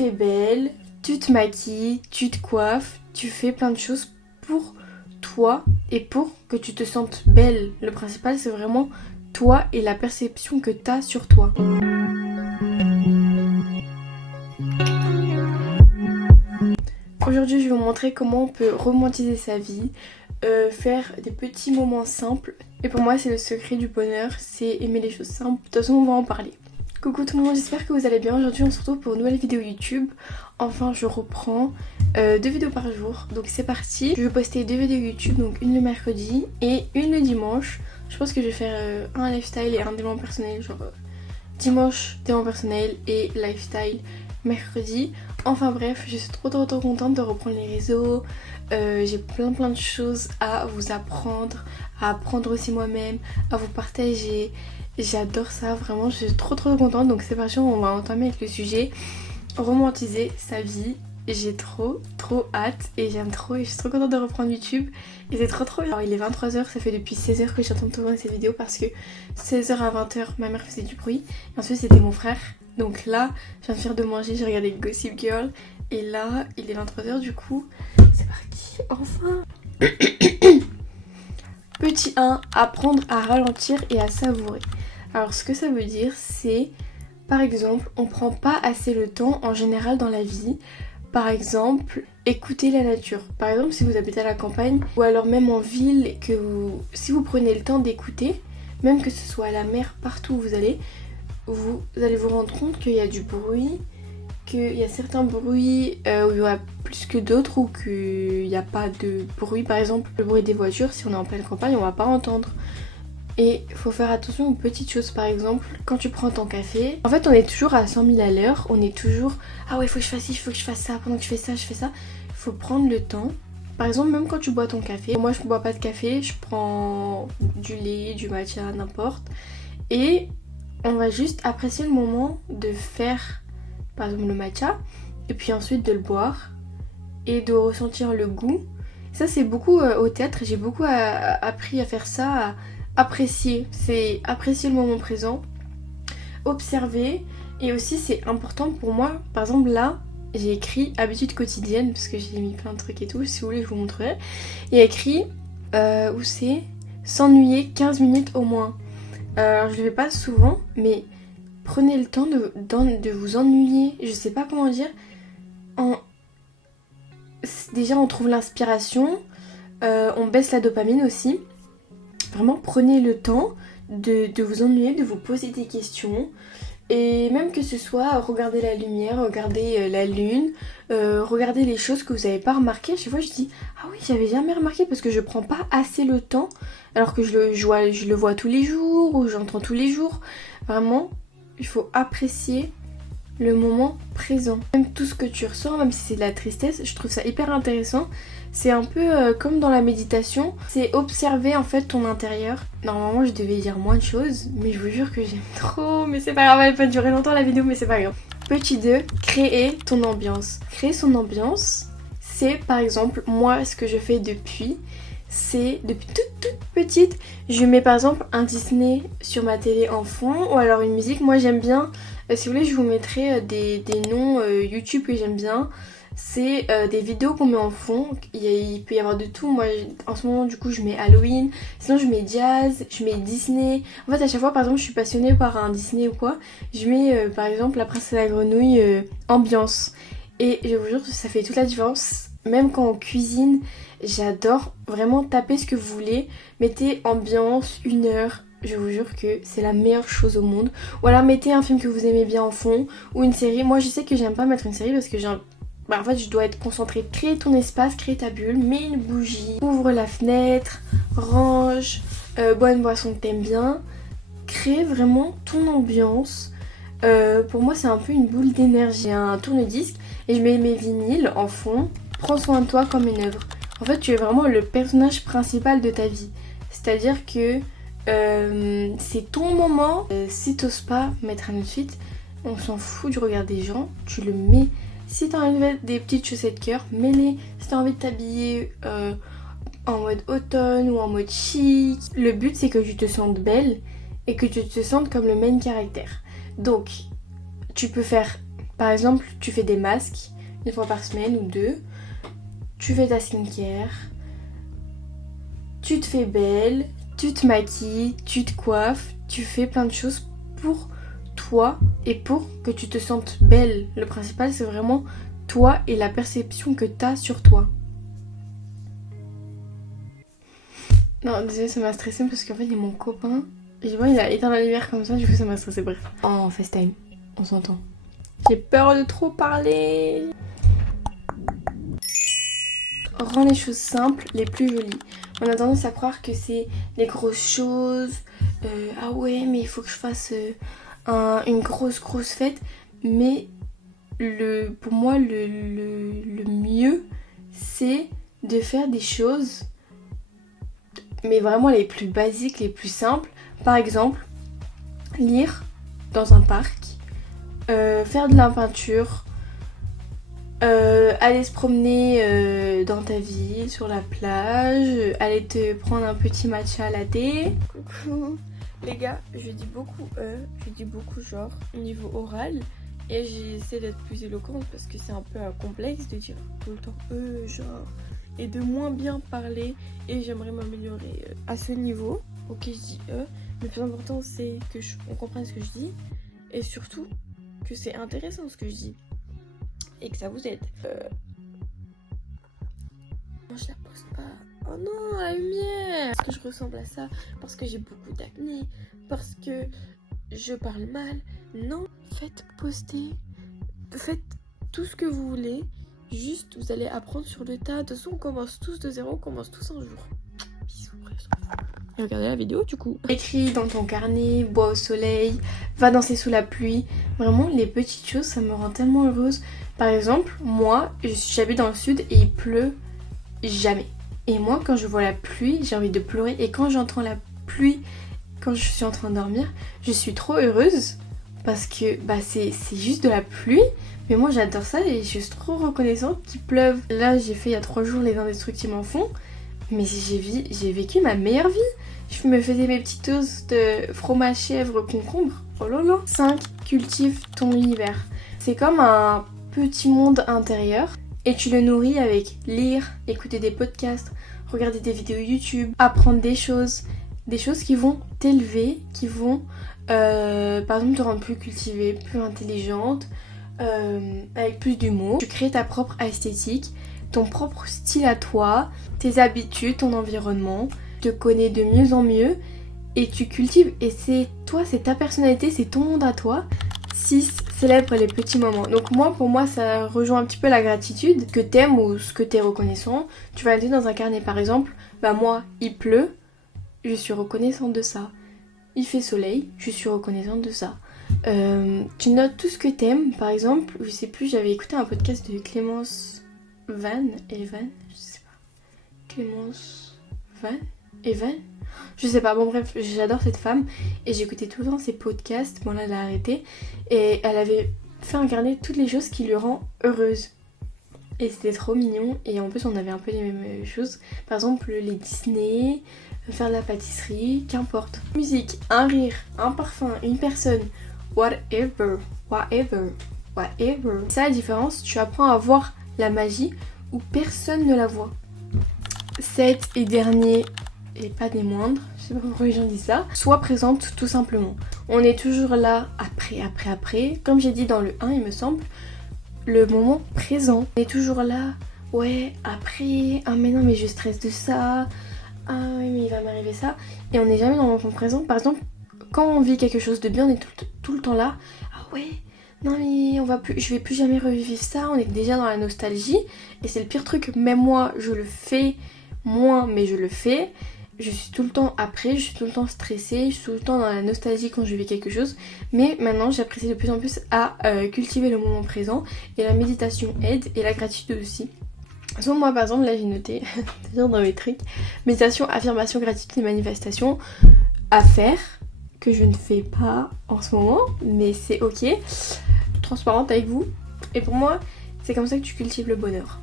fais belle, tu te maquilles, tu te coiffes, tu fais plein de choses pour toi et pour que tu te sentes belle. Le principal, c'est vraiment toi et la perception que tu as sur toi. Aujourd'hui, je vais vous montrer comment on peut romantiser sa vie, faire des petits moments simples. Et pour moi, c'est le secret du bonheur, c'est aimer les choses simples. De toute façon, on va en parler. Coucou tout le monde, j'espère que vous allez bien. Aujourd'hui, on se retrouve pour une nouvelle vidéo YouTube. Enfin, je reprends 2 vidéos par jour. Donc c'est parti. Je vais poster 2 vidéos YouTube, donc une le mercredi et une le dimanche. Je pense que je vais faire un lifestyle et un développement personnel, genre dimanche développement personnel et lifestyle mercredi. Enfin bref, je suis trop contente de reprendre les réseaux. J'ai plein de choses à vous apprendre, à apprendre aussi moi-même, à vous partager. J'adore ça, vraiment, je suis trop contente. Donc c'est parti, on va entamer avec le sujet romantiser sa vie. J'ai trop hâte et j'aime trop et je suis trop contente de reprendre YouTube et c'est trop bien. Alors il est 23h, ça fait depuis 16h que j'attends de tourner cette vidéo parce que 16h à 20h ma mère faisait du bruit et ensuite c'était mon frère. Donc là je viens de faire de manger, j'ai regardé Gossip Girl et là il est 23h du coup c'est parti, enfin. Petit 1, apprendre à ralentir et à savourer. Alors ce que ça veut dire c'est par exemple on prend pas assez le temps en général dans la vie. Par exemple, écouter la nature. Par exemple, si vous habitez à la campagne ou alors même en ville, si vous prenez le temps d'écouter, même que ce soit à la mer, partout où vous allez vous rendre compte qu'il y a du bruit, qu'il y a certains bruits où il y a plus que d'autres ou qu'il n'y a pas de bruit. Par exemple, le bruit des voitures, si on est en pleine campagne, on va pas entendre. Et il faut faire attention aux petites choses, par exemple, quand tu prends ton café, en fait on est toujours à 100 000 à l'heure, on est toujours ah ouais, il faut que je fasse ci, il faut que je fasse ça, pendant que je fais ça, il faut prendre le temps. Par exemple, même quand tu bois ton café, moi je ne bois pas de café, je prends du lait, du matcha, n'importe, et on va juste apprécier le moment de faire, par exemple, le matcha, et puis ensuite de le boire, et de ressentir le goût. Ça c'est beaucoup au théâtre, j'ai beaucoup appris à faire ça, apprécier, c'est apprécier le moment présent, observer, et aussi c'est important pour moi. Par exemple là j'ai écrit habitude quotidienne parce que j'ai mis plein de trucs et tout, si vous voulez je vous montrerai. Il y a écrit où c'est s'ennuyer 15 minutes au moins. Alors je le fais pas souvent mais prenez le temps de vous ennuyer, je sais pas comment dire. Déjà on trouve l'inspiration, on baisse la dopamine aussi. Vraiment prenez le temps de vous ennuyer, de vous poser des questions. Et même que ce soit regarder la lumière, regarder la lune, regarder les choses que vous n'avez pas remarquées. À chaque fois je dis ah oui j'avais jamais remarqué parce que je prends pas assez le temps alors que je le vois tous les jours ou j'entends tous les jours. Vraiment il faut apprécier le moment présent. Même tout ce que tu ressens, même si c'est de la tristesse, je trouve ça hyper intéressant. C'est un peu comme dans la méditation, c'est observer en fait ton intérieur. Normalement je devais dire moins de choses, mais je vous jure que j'aime trop, mais c'est pas grave, elle peut durer longtemps la vidéo, mais c'est pas grave. Petit 2, créer ton ambiance. Créer son ambiance, c'est par exemple moi ce que je fais depuis toute petite, je mets par exemple un Disney sur ma télé en fond ou alors une musique. Moi j'aime bien, si vous voulez je vous mettrai des noms YouTube que j'aime bien. C'est des vidéos qu'on met en fond, il peut y avoir de tout. Moi en ce moment du coup je mets Halloween, sinon je mets jazz, je mets Disney. En fait à chaque fois par exemple je suis passionnée par un Disney ou quoi, je mets par exemple La Princesse et la Grenouille ambiance. Et je vous jure que ça fait toute la différence. Même quand on cuisine, j'adore vraiment taper ce que vous voulez. Mettez ambiance, 1 heure, je vous jure que c'est la meilleure chose au monde. Ou alors mettez un film que vous aimez bien en fond, ou une série. Moi je sais que j'aime pas mettre une série parce que en fait je dois être concentrée. Créer ton espace, créer ta bulle, mets une bougie, ouvre la fenêtre, range, bois une boisson que t'aimes bien. Crée vraiment ton ambiance. Pour moi c'est un peu une boule d'énergie. J'ai un tourne-disque et je mets mes vinyles en fond. Prends soin de toi comme une œuvre. En fait tu es vraiment le personnage principal de ta vie. C'est-à-dire que c'est ton moment. Si t'oses pas mettre un outfit, on s'en fout du regard des gens, tu le mets. Si t'as envie de mettre des petites chaussettes cœur, mets-les. Si t'as envie de t'habiller en mode automne ou en mode chic, le but c'est que tu te sentes belle et que tu te sentes comme le main caractère. Donc tu peux faire Par exemple, tu fais des masques une fois par semaine ou deux. Tu fais ta skincare. Tu te fais belle. Tu te maquilles. Tu te coiffes. Tu fais plein de choses pour toi et pour que tu te sentes belle. Le principal, c'est vraiment toi et la perception que tu as sur toi. Non, désolé, ça m'a stressé parce qu'en fait, il y a mon copain. Et je vois, il a éteint la lumière comme ça, du coup, ça m'a stressé. Bref. En FaceTime, on s'entend. J'ai peur de trop parler. Rends les choses simples, les plus jolies. On a tendance à croire que c'est les grosses choses. Ah ouais, mais il faut que je fasse une grosse fête. Mais pour moi, le mieux, c'est de faire des choses, mais vraiment les plus basiques, les plus simples. Par exemple, lire dans un parc, faire de la peinture, aller se promener dans ta ville, sur la plage, aller te prendre un petit matcha latte. Coucou les gars, je dis beaucoup genre niveau oral. Et j'essaie d'être plus éloquente parce que c'est un peu complexe de dire tout le temps genre, et de moins bien parler, et j'aimerais m'améliorer à ce niveau. Ok, je dis mais le plus important c'est que on comprenne ce que je dis et surtout que c'est intéressant ce que je dis et que ça vous aide. Moi je la pose pas. Oh non, la lumière. Parce que je ressemble à ça, parce que j'ai beaucoup d'acné, parce que je parle mal. Non, faites poster, faites tout ce que vous voulez. Juste, vous allez apprendre sur le tas. De toute façon, on commence tous de zéro, on commence tous un jour. Bisous, et regardez la vidéo du coup. Écris dans ton carnet, bois au soleil, va danser sous la pluie. Vraiment, les petites choses, ça me rend tellement heureuse. Par exemple, moi, j'habite dans le sud et il pleut jamais. Et moi, quand je vois la pluie, j'ai envie de pleurer. Et quand j'entends la pluie, quand je suis en train de dormir, je suis trop heureuse. Parce que c'est juste de la pluie. Mais moi j'adore ça et je suis trop reconnaissante qu'il pleuve. Là j'ai fait il y a 3 jours les indestructibles fond. Mais j'ai vécu ma meilleure vie. Je me faisais mes petites doses de fromage chèvre concombre. Oh là là. 5. Cultive ton univers. C'est comme un petit monde intérieur. Et tu le nourris avec lire, écouter des podcasts, regarder des vidéos YouTube, apprendre des choses. Des choses qui vont t'élever, qui vont par exemple te rendre plus cultivée, plus intelligente, avec plus d'humour. Tu crées ta propre esthétique, ton propre style à toi, tes habitudes, ton environnement, tu te connais de mieux en mieux et tu cultives, et c'est toi, c'est ta personnalité, c'est ton monde à toi. 6. Célèbre les petits moments. Donc pour moi ça rejoint un petit peu la gratitude, que t'aimes ou ce que t'es reconnaissant. Tu vas noter dans un carnet par exemple, moi il pleut, je suis reconnaissante de ça. Il fait soleil, je suis reconnaissante de ça. Tu notes tout ce que t'aimes. Par exemple, je sais plus, j'avais écouté un podcast de Clémence Van, Evan, je sais pas. Clémence Van, Evan, je sais pas. Bon bref, j'adore cette femme et j'écoutais tout le temps ses podcasts. Bon là, elle a arrêté et elle avait fait incarner toutes les choses qui lui rendent heureuse. Et c'était trop mignon. Et en plus, on avait un peu les mêmes choses. Par exemple, les Disney, faire de la pâtisserie, qu'importe. Musique, un rire, un parfum, une personne, whatever. C'est ça la différence, tu apprends à voir la magie où personne ne la voit. 7 et dernier, et pas des moindres, je sais pas pourquoi les gens disent ça, sois présente tout simplement. On est toujours là après. Comme j'ai dit dans le 1, il me semble, le moment présent. On est toujours là, ouais, après, ah mais non mais je stresse de ça, ah oui mais il va m'arriver ça, et on n'est jamais dans le moment présent. Par exemple, quand on vit quelque chose de bien, on est tout le temps là, ah ouais, non mais je vais plus jamais revivre ça, on est déjà dans la nostalgie, et c'est le pire truc. Même moi je le fais moins, mais je le fais. Je suis tout le temps après, je suis tout le temps stressée, je suis tout le temps dans la nostalgie quand je vis quelque chose. Mais maintenant j'apprécie de plus en plus à cultiver le moment présent, et la méditation aide, et la gratitude aussi. Soit moi par exemple, là j'ai noté dans mes trucs, méditation, affirmation, gratitude et manifestation à faire, que je ne fais pas en ce moment, mais c'est ok. Transparente avec vous. Et pour moi, c'est comme ça que tu cultives le bonheur.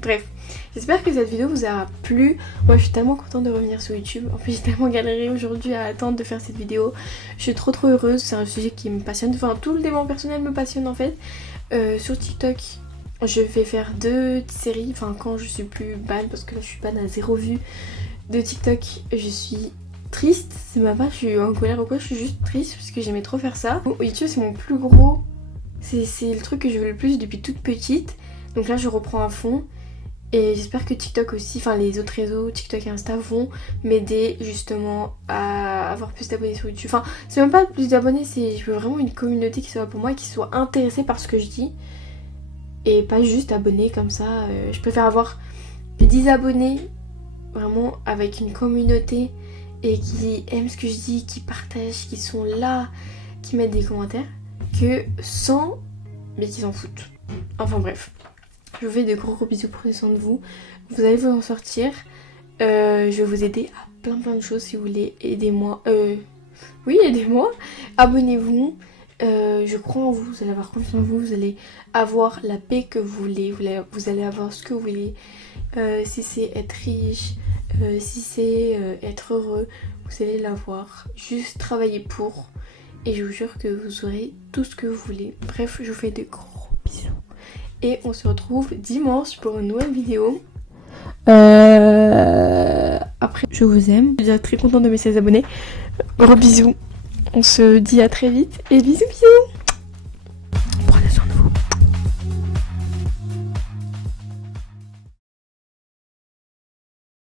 Bref, j'espère que cette vidéo vous a plu. Moi je suis tellement contente de revenir sur YouTube. En plus j'ai tellement galéré aujourd'hui à attendre de faire cette vidéo. Je suis trop heureuse, c'est un sujet qui me passionne. Enfin tout le développement personnel me passionne en fait. Sur TikTok, je vais faire 2 séries, enfin quand je suis plus ban, parce que là je suis ban à 0 vues de TikTok, je suis triste, c'est ma part, je suis en colère ou quoi, je suis juste triste parce que j'aimais trop faire ça. YouTube c'est mon plus gros, c'est le truc que je veux le plus depuis toute petite, donc là je reprends à fond. Et j'espère que TikTok aussi, enfin les autres réseaux, TikTok et Insta vont m'aider justement à avoir plus d'abonnés sur YouTube. Enfin, c'est même pas plus d'abonnés, c'est je veux vraiment une communauté qui soit pour moi, qui soit intéressée par ce que je dis. Et pas juste abonnés comme ça. Je préfère avoir 10 abonnés vraiment avec une communauté et qui aiment ce que je dis, qui partagent, qui sont là, qui mettent des commentaires, que 100 mais qui s'en foutent. Enfin bref. Je vous fais de gros bisous, prenez soin de vous. Vous allez vous en sortir. Je vais vous aider à plein de choses si vous voulez. Aidez-moi. Oui, aidez-moi. Abonnez-vous. Je crois en vous. Vous allez avoir confiance en vous. Vous allez avoir la paix que vous voulez. Vous allez avoir ce que vous voulez. Si c'est être riche, si c'est être heureux, vous allez l'avoir. Juste travailler pour. Et je vous jure que vous aurez tout ce que vous voulez. Bref, je vous fais de gros bisous. Et on se retrouve dimanche pour une nouvelle vidéo. Après, je vous aime. Je suis déjà très contente de mes 16 abonnés. Gros bisous. On se dit à très vite. Et bisous bisous.